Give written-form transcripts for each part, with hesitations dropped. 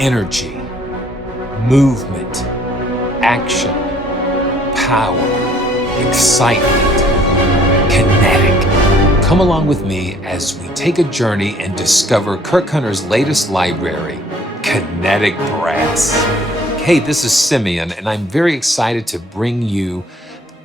energy, movement, action, power, excitement, kinetic. Come along with me as we take a journey and discover Kirk Hunter's latest library, Kinetic Brass. Hey, this is Simeon, and I'm very excited to bring you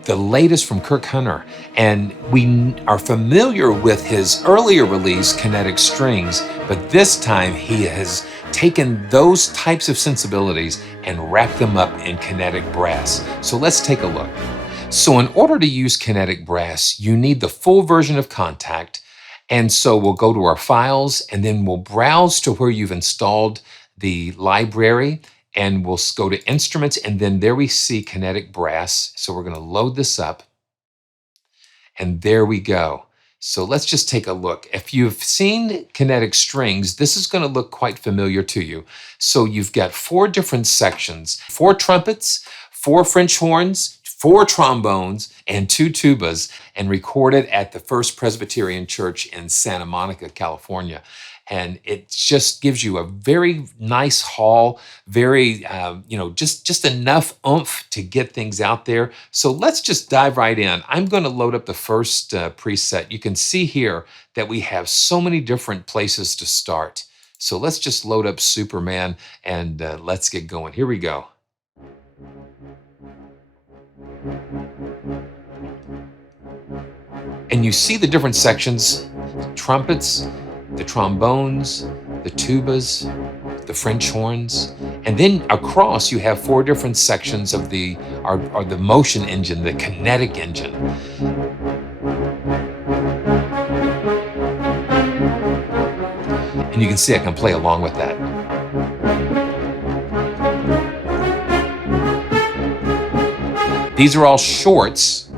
the latest from Kirk Hunter. And we are familiar with his earlier release, Kinetic Strings, but this time he has taken those types of sensibilities and wrapped them up in Kinetic Brass. So let's take a look. So in order to use Kinetic Brass, you need the full version of Contact. And so we'll go to our files and then we'll browse to where you've installed the library, and we'll go to Instruments, and then there we see Kinetic Brass. So we're going to load this up, and there we go. So let's just take a look. If you've seen Kinetic Strings, this is going to look quite familiar to you. So you've got 4 different sections: 4 trumpets, 4 French horns, 4 trombones, and 2 tubas, and recorded at the First Presbyterian Church in Santa Monica, California. And it just gives you a very nice haul, very, just enough oomph to get things out there. So let's just dive right in. I'm going to load up the first preset. You can see here that we have so many different places to start. So let's just load up Superman and let's get going. Here we go. And you see the different sections: trumpets, the trombones, the tubas, the French horns, and then across you have 4 different sections of the motion engine, the kinetic engine. And you can see I can play along with that. These are all shorts.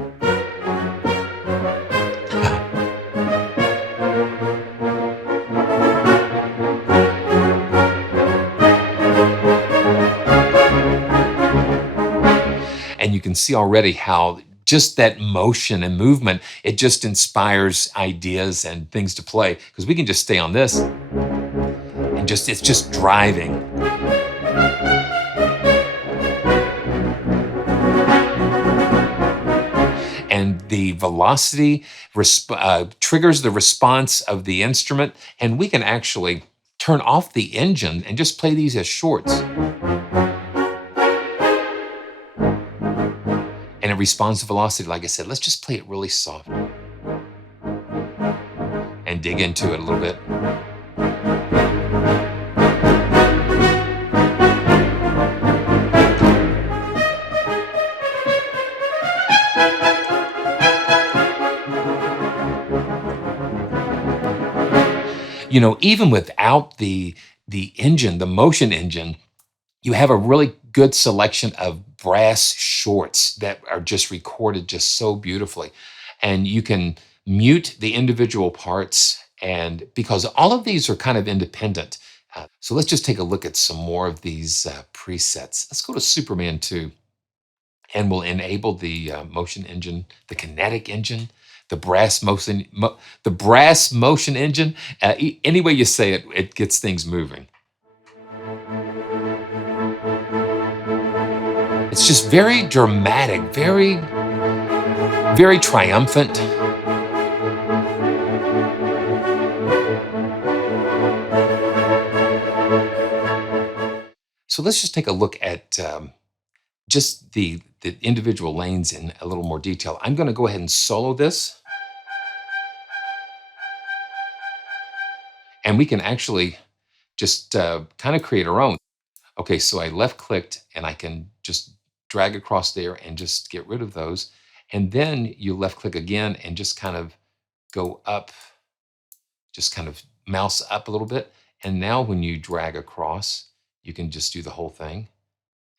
And you can see already how just that motion and movement, it just inspires ideas and things to play, because we can just stay on this and it's just driving. And the velocity triggers the response of the instrument, and we can actually turn off the engine and just play these as shorts. And it responds to velocity. Like I said, let's just play it really soft and dig into it a little bit. You know, even without the engine, the motion engine, you have a really good selection of brass shorts that are just recorded just so beautifully. And you can mute the individual parts, and because all of these are kind of independent. So let's just take a look at some more of these presets. Let's go to Superman 2, and we'll enable the motion engine, the kinetic engine, the brass motion engine. Any way you say it, it gets things moving. It's just very dramatic, very, very triumphant. So let's just take a look at just the individual lanes in a little more detail. I'm going to go ahead and solo this. And we can actually just kind of create our own. Okay, so I left clicked and I can just drag across there and just get rid of those. And then you left click again and just kind of go up, just kind of mouse up a little bit. And now when you drag across, you can just do the whole thing.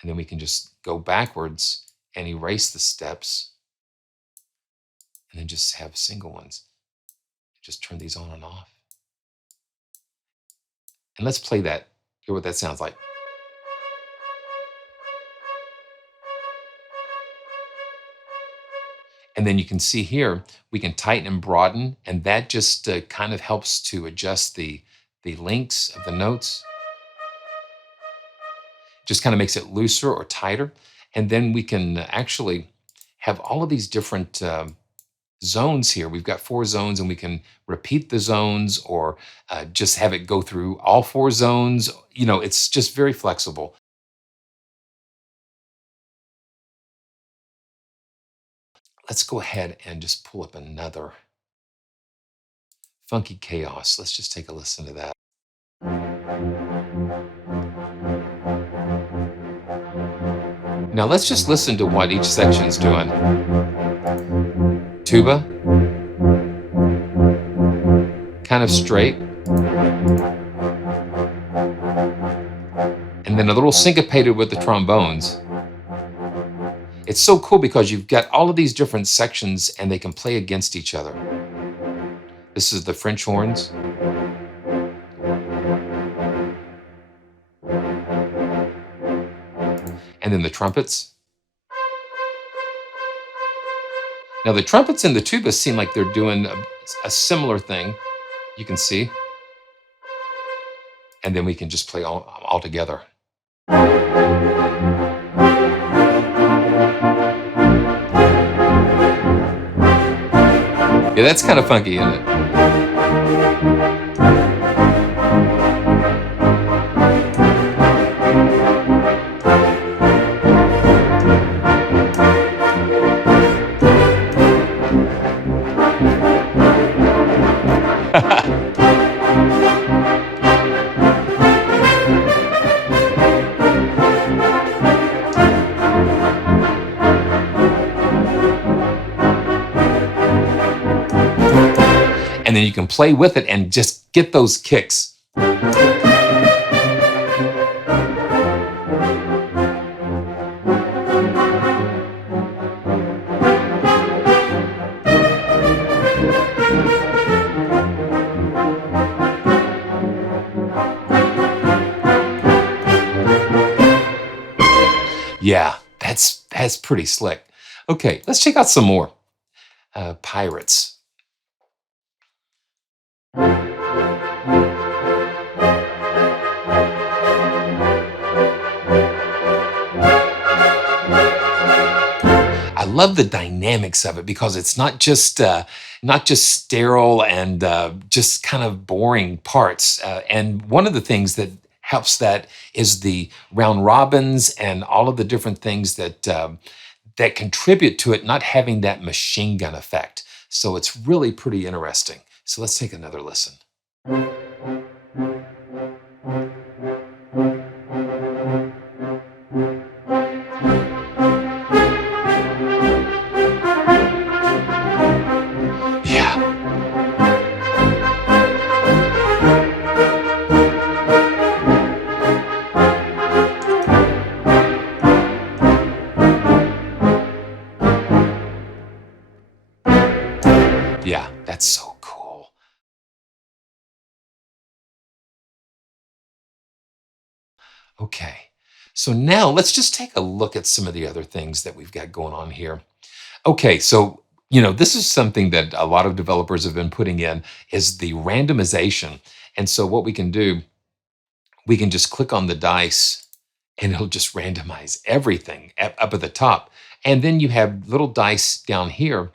And then we can just go backwards and erase the steps. And then just have single ones. Just turn these on and off. And let's play that, hear what that sounds like. And then you can see here, we can tighten and broaden, and that just kind of helps to adjust the lengths of the notes. just kind of makes it looser or tighter. And then we can actually have all of these different zones here. We've got 4 zones, and we can repeat the zones or just have it go through all 4 zones. It's just very flexible. Let's go ahead and just pull up another Funky Chaos. Let's just take a listen to that. Now let's just listen to what each section's doing. Tuba, kind of straight. And then a little syncopated with the trombones. It's so cool because you've got all of these different sections and they can play against each other. This is the French horns. And then the trumpets. Now the trumpets and the tubas seem like they're doing a similar thing, you can see. And then we can just play all together. Yeah, that's kind of funky, isn't it? And then you can play with it and just get those kicks. Yeah, that's pretty slick. Okay, let's check out some more. Pirates. I love the dynamics of it because it's not just sterile and just kind of boring parts. And one of the things that helps that is the round robins and all of the different things that that contribute to it not having that machine gun effect. So it's really pretty interesting. So let's take another listen. Yeah, that's so cool. Okay, so now let's just take a look at some of the other things that we've got going on here. Okay, so this is something that a lot of developers have been putting in is the randomization. And so what we can do, we can just click on the dice and it'll just randomize everything up at the top. And then you have little dice down here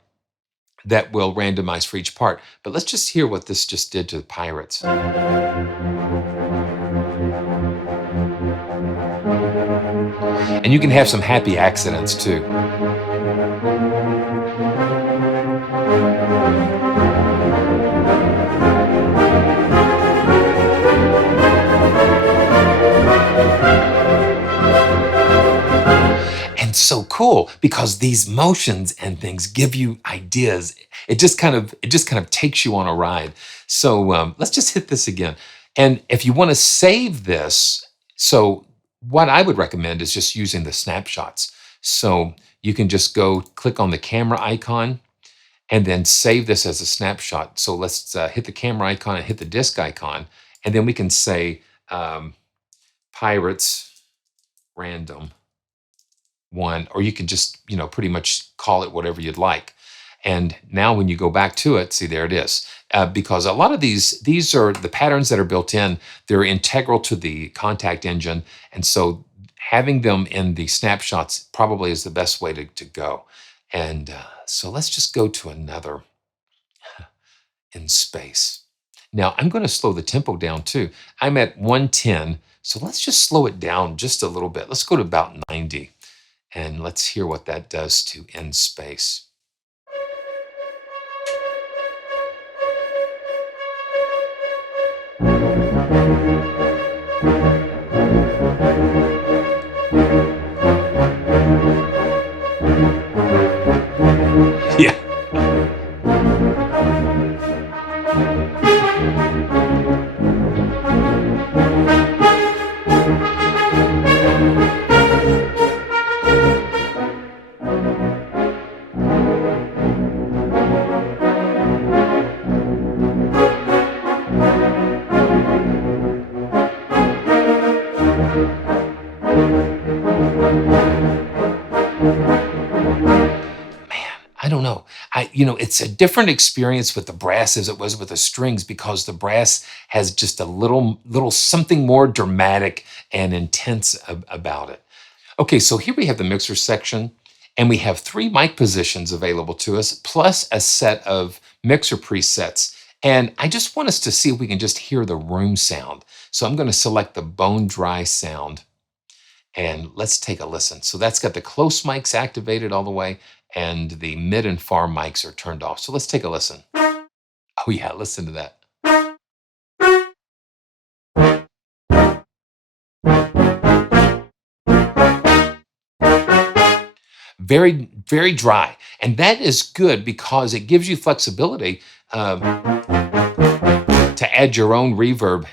that will randomize for each part. But let's just hear what this just did to the pirates. And you can have some happy accidents too. And so cool because these motions and things give you ideas. It just kind of takes you on a ride. So let's just hit this again. And if you want to save this, so what I would recommend is just using the snapshots. So you can just go click on the camera icon and then save this as a snapshot. So let's hit the camera icon and hit the disk icon. And then we can say Pirates Random 1, or you can just, pretty much call it whatever you'd like. And now when you go back to it, see, there it is. Because a lot of these are the patterns that are built in, they're integral to the Contact engine. And so having them in the snapshots probably is the best way to go. And so let's just go to another in space. Now I'm going to slow the tempo down too. I'm at 110, so let's just slow it down just a little bit. Let's go to about 90, and let's hear what that does to in space. Yeah. I don't know. It's a different experience with the brass as it was with the strings because the brass has just a little something more dramatic and intense about it. Okay, so here we have the mixer section, and we have 3 mic positions available to us, plus a set of mixer presets. And I just want us to see if we can just hear the room sound. So I'm going to select the bone dry sound, and let's take a listen. So that's got the close mics activated all the way, and the mid and far mics are turned off. So let's take a listen. Oh yeah, listen to that. Very, very dry. And that is good because it gives you flexibility to add your own reverb.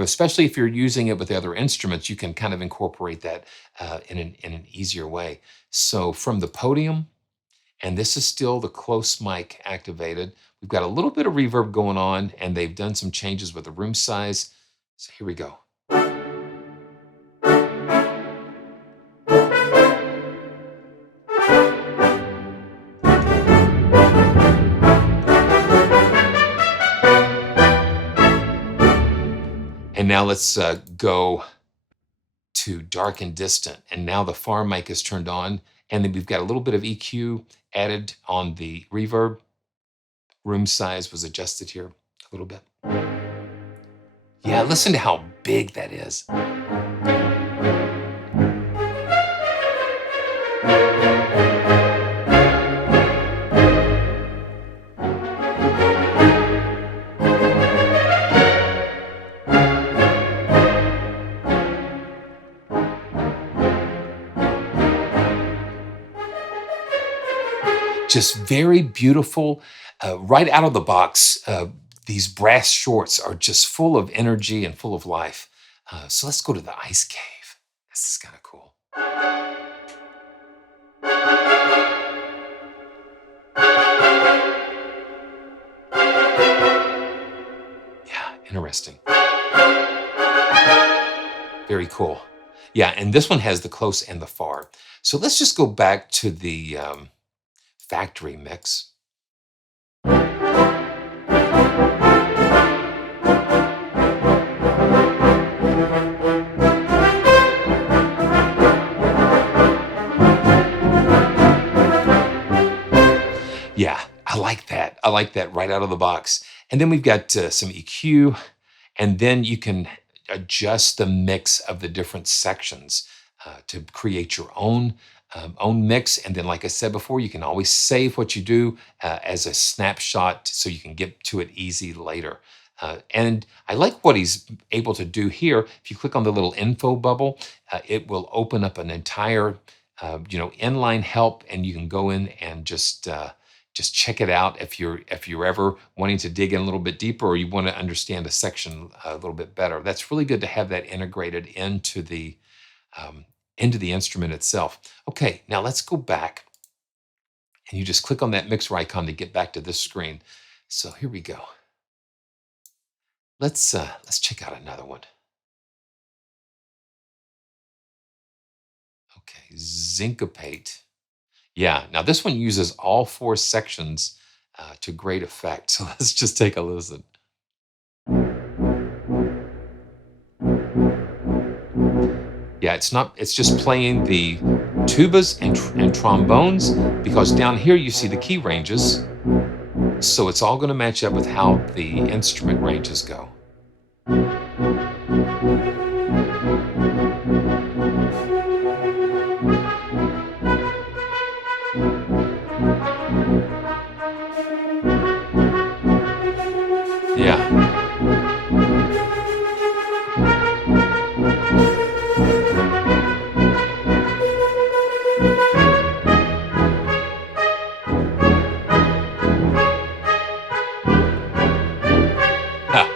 Especially if you're using it with the other instruments, you can kind of incorporate that in an easier way. So from the podium, and this is still the close mic activated, we've got a little bit of reverb going on, and they've done some changes with the room size. So here we go. And now let's go to dark and distant. And now the far mic is turned on. And then we've got a little bit of EQ added on the reverb. Room size was adjusted here a little bit. Yeah, listen to how big that is. Just very beautiful. Right out of the box, these brass shorts are just full of energy and full of life. So let's go to the ice cave. This is kind of cool. Yeah, interesting. Very cool. Yeah, and this one has the close and the far. So let's just go back to the factory mix. Yeah, I like that. I like that right out of the box. And then we've got some EQ, and then you can adjust the mix of the different sections to create your own mix. And then, like I said before, you can always save what you do as a snapshot so you can get to it easy later. And I like what he's able to do here. If you click on the little info bubble, it will open up an entire, inline help, and you can go in and just check it out if you're ever wanting to dig in a little bit deeper, or you want to understand a section a little bit better. That's really good to have that integrated into the instrument itself. Okay, now let's go back, and you just click on that mixer icon to get back to this screen. So here we go. Let's check out another one. Okay, Syncopate. Yeah, now this one uses all 4 sections to great effect. So let's just take a listen. Yeah, Yeah, it's just playing the tubas and trombones, because down here you see the key ranges. So it's all going to match up with how the instrument ranges go. Yeah. Huh.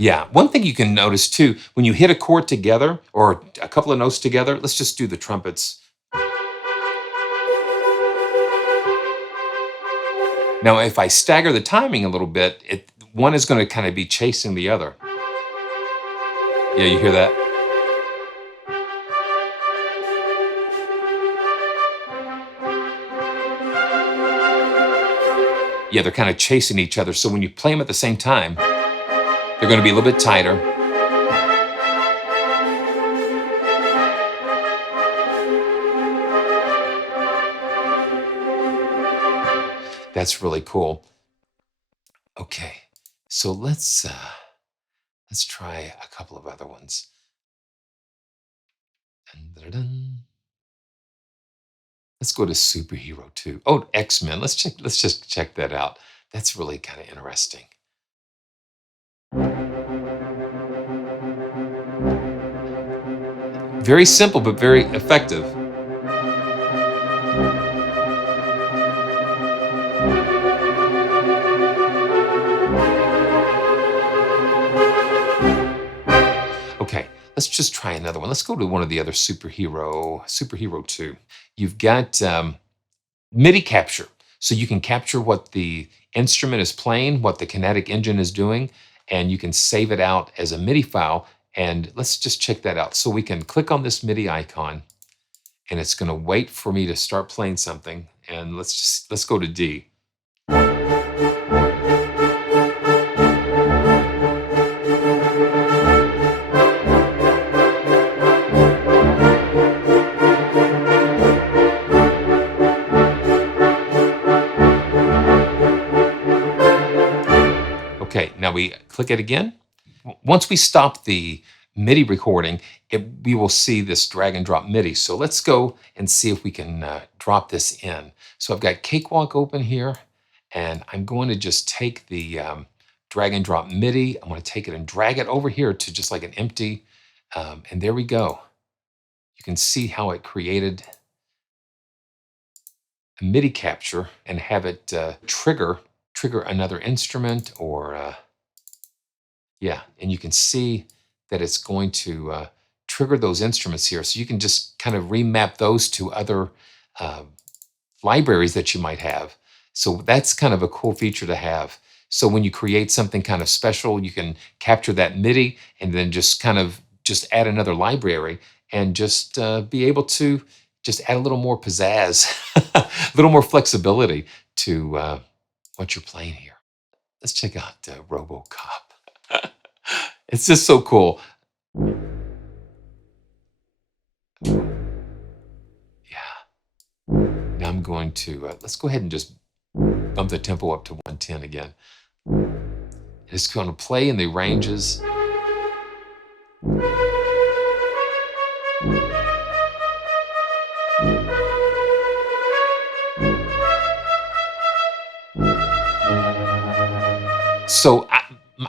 Yeah, one thing you can notice too, when you hit a chord together or a couple of notes together, let's just do the trumpets. Now, if I stagger the timing a little bit, one is going to kind of be chasing the other. Yeah, you hear that? Yeah, they're kind of chasing each other. So when you play them at the same time, they're going to be a little bit tighter. That's really cool. Okay, so let's try a couple of other ones. Dun, dun, dun. Let's go to Superhero 2. Oh, X-Men. Let's just check that out. That's really kind of interesting. Very simple, but very effective. Okay, let's just try another one. Let's go to one of the other Superhero 2. You've got MIDI capture. So you can capture what the instrument is playing, what the kinetic engine is doing, and you can save it out as a MIDI file. And let's just check that out. So we can click on this MIDI icon, and it's going to wait for me to start playing something. And let's go to D. Okay, now we click it again. Once we stop the MIDI recording, we will see this drag and drop MIDI. So let's go and see if we can drop this in. So I've got Cakewalk open here, and I'm going to just take the drag and drop MIDI. I'm going to take it and drag it over here to just like an empty, and there we go. You can see how it created a MIDI capture and have it trigger another instrument or yeah, and you can see that it's going to trigger those instruments here. So you can just kind of remap those to other libraries that you might have. So that's kind of a cool feature to have. So when you create something kind of special, you can capture that MIDI and then just kind of just add another library and just be able to just add a little more pizzazz, a little more flexibility to what you're playing here. Let's check out RoboCop. It's just so cool. Yeah. Now I'm going to, let's go ahead and just bump the tempo up to 110 again. It's going to play in the ranges. So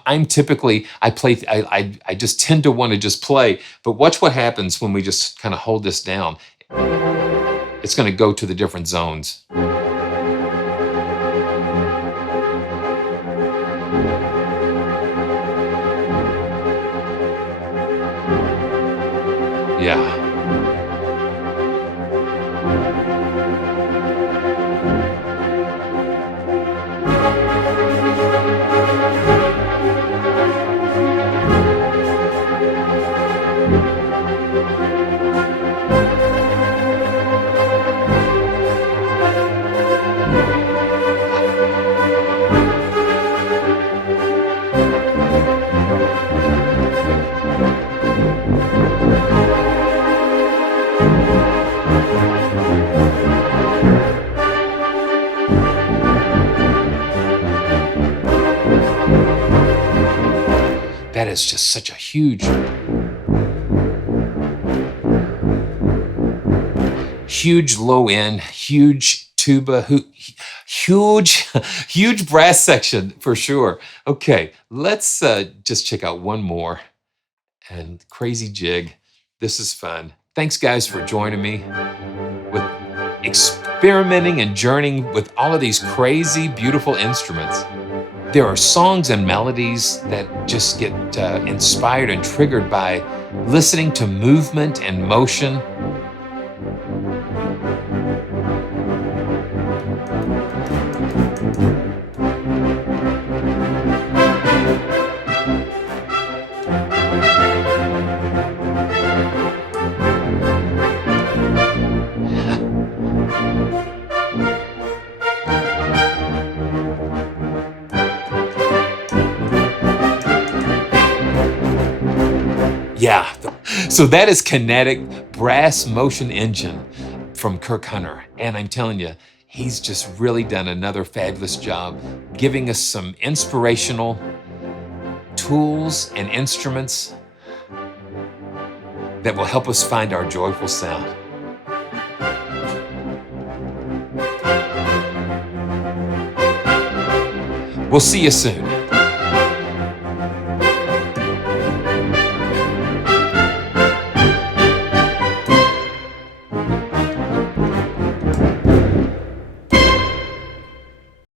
I'm typically, I just tend to want to just play, but watch what happens when we just kind of hold this down. It's going to go to the different zones. Yeah. That is just such a huge low end, huge tuba, huge brass section for sure. Okay, let's just check out one more. And crazy jig. This is fun. Thanks, guys, for joining me with experimenting and journeying with all of these crazy, beautiful instruments. There are songs and melodies that just get inspired and triggered by listening to movement and motion. Yeah, so that is Kinetic brass motion engine from Kirk. And I'm telling you, he's just really done another fabulous job giving us some inspirational tools and instruments that will help us find our joyful sound. We'll see you soon.